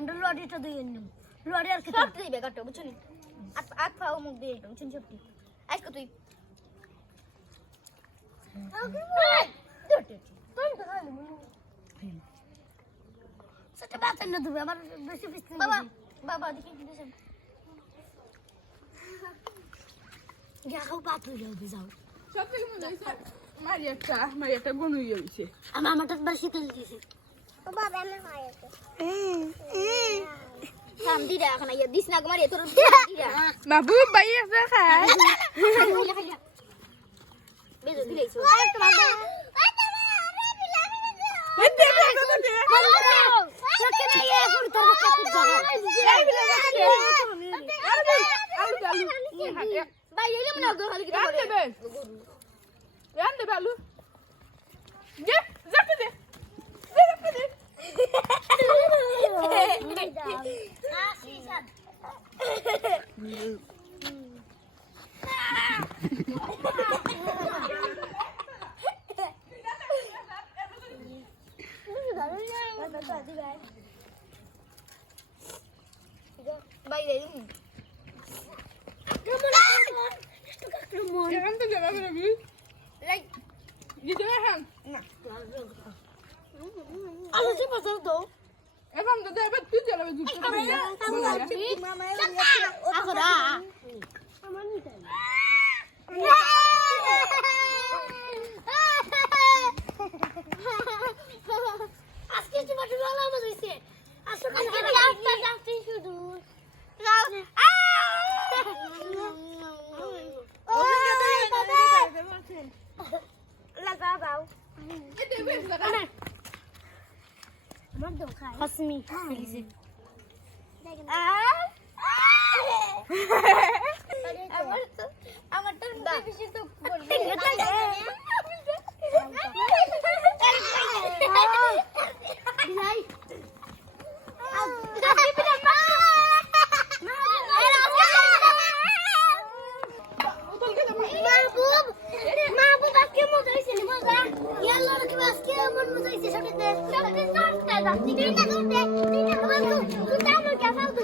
আমরা লড়িটা দিয়ে নিম লড়ি আর কি সব দিবে কাটো বুঝছো নি আট পাও মুখ দিয়ে বুঝছো সবটি আজকে তুই সেটা বাঁচান না তুমি আমার বেশি বেশি বাবা বাবা দেখি কি দিছেন যাও বাত হয়ে যাও যাও সব থেকে মজা হয়েছে মারিয়াটা গনু হয়েছে আমারটা বেশি তেল দিয়েছে বাবা আমি খাইতে থাম দিরা এখন ইয়া দিস না মারিয়া তোর দিরা বাবু বাই আছে খায় বেজো দিলাইছো ভাই এলে মনে হয় খালি কি করে Rande balu. Ye, zapte de. ভাই এলে Jangan tu jangan baby. Like Gitu kan? আলো সে বাজার দাও Emang tu dah betul je lah betul. আখরা আজকে কি বাটু লালা বাজাইছে আসলে আজকে লাস্টটা যাচ্ছি শুধু যাও লাগা দাও আমার দাও খাই হাসমি ফেলিছে আমার তো বেশি তো বলবে বিলাই মাহবুব আজকে মজা হয়েছে নি মজা ইয়াল্লা কি আজকে আমার মজা হয়েছে সবটা সবটা সবটা দাও ঠিক আছে না করতে ঠিক আছে তুই তো আমার কে ফালতু